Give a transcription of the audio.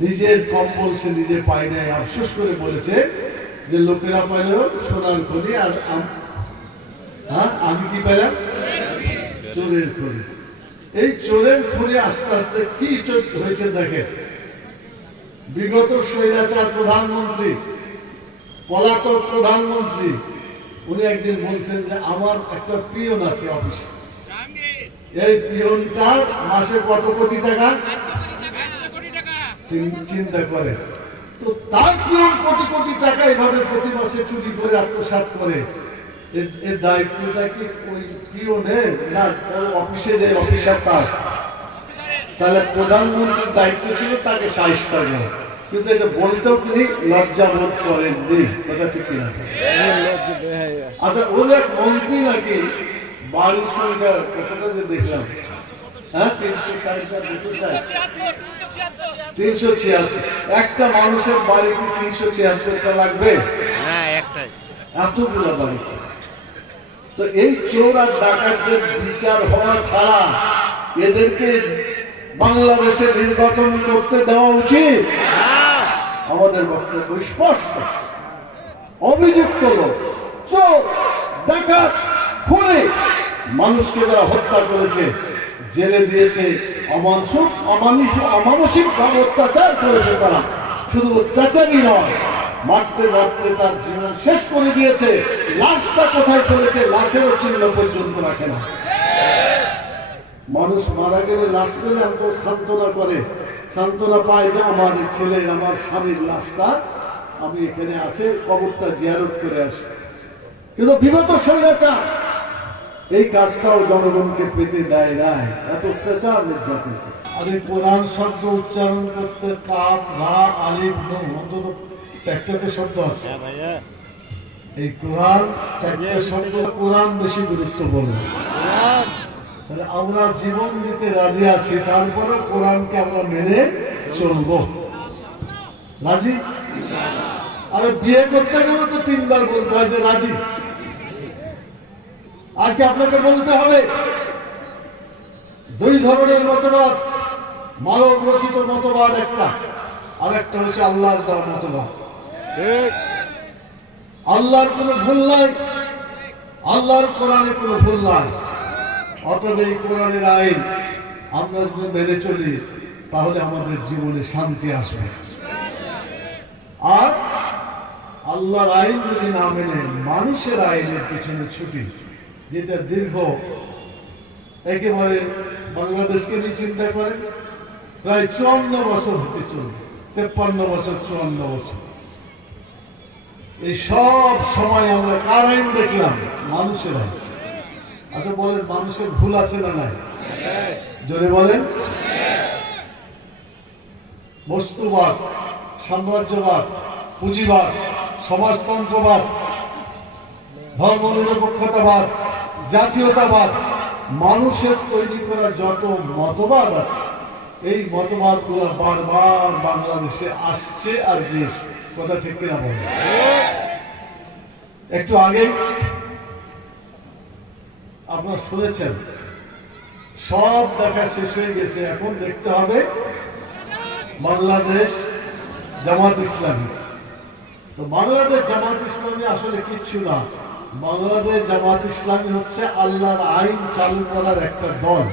নিজের কম্বল সে নিজে পায় নাই, আফসোস করে বলেছে যে লোকেরা পাইল সোনার খনি আর আমি কি পেলাম? চোরের খনি। এই চোরের খনি আস্তে আস্তে কি হয়েছে দেখেন। বিগত স্বৈরাচার প্রধানমন্ত্রী, পলাতক প্রধানমন্ত্রী, উনি একদিন বলছেন যে আমার একটা পিয়ন আছে অফিসে, এই পিয়নটার মাসে কত কোটি টাকা? চিন্তা করে তো, তার পিয়ন কোটি কোটি টাকা এভাবে প্রতি মাসে চুরি করে আত্মসাৎ করে, এর দায়িত্বটা কি ওই পিয়নের না অফিসে যে অফিসার তার? তাহলে প্রধানমন্ত্রীর দায়িত্ব ছিল তাকে শায়েস্তা করা, কিন্তু এটা বলতেও তিনি লজ্জা বোধ করেননি। কথা ঠিক কিনা? আচ্ছা, ওর এক মন্ত্রী নাকি বাড়ির সংখ্যা কতটা যে দেখলাম, 376। একটা মানুষের বাড়ি কি 376টা লাগবে? এতগুলো বাড়ি। তো এই চোর আর ডাকাতদের বিচার হওয়া ছাড়া এদেরকে বাংলাদেশে নির্বাচন করতে দেওয়া উচিত। আমাদের বক্তব্য স্পষ্ট। অভিযুক্ত লোক, চোর, ডাকাত, খুনি, মানুষকে যারা হত্যা করেছে, জেলে দিয়েছে, অমানসিক ভাবে অত্যাচার করেছে, তারা শুধু অত্যাচারই নয়, মারতে মারতে তার জীবন শেষ করে দিয়েছে। লাশটা কোথায় ফেলেছে, লাশেরও চিহ্ন পর্যন্ত রাখে না। মানুষ মারা গেলে লাশ পেলে আমাকে সান্ত্বনা করে, সান্ত্বনা পায় যে আমার ছেলের, আমার স্বামীর লাশটা আমি এখানে আছে, কবরটা জিয়ারত করে আসি। কিন্তু বিগত স্বৈরাচার এই কাজটাও জনগণকে পেতে দেয় নাই, এত অত্যাচার নির্যাতন। আমি কোরআন শব্দ উচ্চারণ করতে কাপ, রা, আলিফ, নুন, অন্তত 4টে শব্দ আছে। এই কোরআন 4টে শব্দ, কোরআন বেশি গুরুত্বপূর্ণ। তাহলে আমরা জীবন দিতে রাজি আছি, তারপরে কোরআনকে আমরা মেনে চলবো। রাজি? আরে বিয়ে করতে গেলে তো 3বার বলতে হয় যে রাজি। আজকে আপনাকে বলতে হবে 2 ধরনের মতবাদ, মানব রচিত মতবাদ একটা, আর একটা হচ্ছে আল্লাহর দেওয়া মতবাদ। আল্লাহর কোনো ভুল নাই, আল্লাহর কোরআনে কোনো ভুল নাই। অতএব এই কোরআনের আইন আমরা যদি মেনে চলি, তাহলে আমাদের জীবনে শান্তি আসবে। আর আল্লাহর আইন যদি না মেনে মানুষের আইনের পিছনে ছুটি, যেটা দীর্ঘ, একেবারে বাংলাদেশকে নিয়ে চিন্তা করেন, প্রায় 54 বছর হতে চলবে, 53 বছর, 54 বছর। এই সব সময় আমরা কার আইন দেখলাম? মানুষের আইন। আচ্ছা বলেন, মানুষের ভুল আছে না নাই? জোরে বলেন। বস্তুবাদ, সাম্রাজ্যবাদ, পুঁজিবাদ, সমাজতন্ত্রবাদ, ধর্মনিরপেক্ষতাবাদ, জাতীয়তাবাদ, মানুষের তৈরি করা যত মতবাদ আছে, এই মতবাদ গুলা বারবার বাংলাদেশে আসছে আর গিয়েছে। কথা ঠিক কিনা বলেন? একটু আগে আপনারা শুনেছেন, সব দেখা শেষ হয়ে গেছে, এখন দেখতে হবে বাংলাদেশ জামাত ইসলামী। তো বাংলাদেশ জামাত ইসলামী আসলে কিচ্ছু না। বাংলাদেশ জামাত ইসলামী হচ্ছে আল্লাহর আইন চালু করার একটা দল।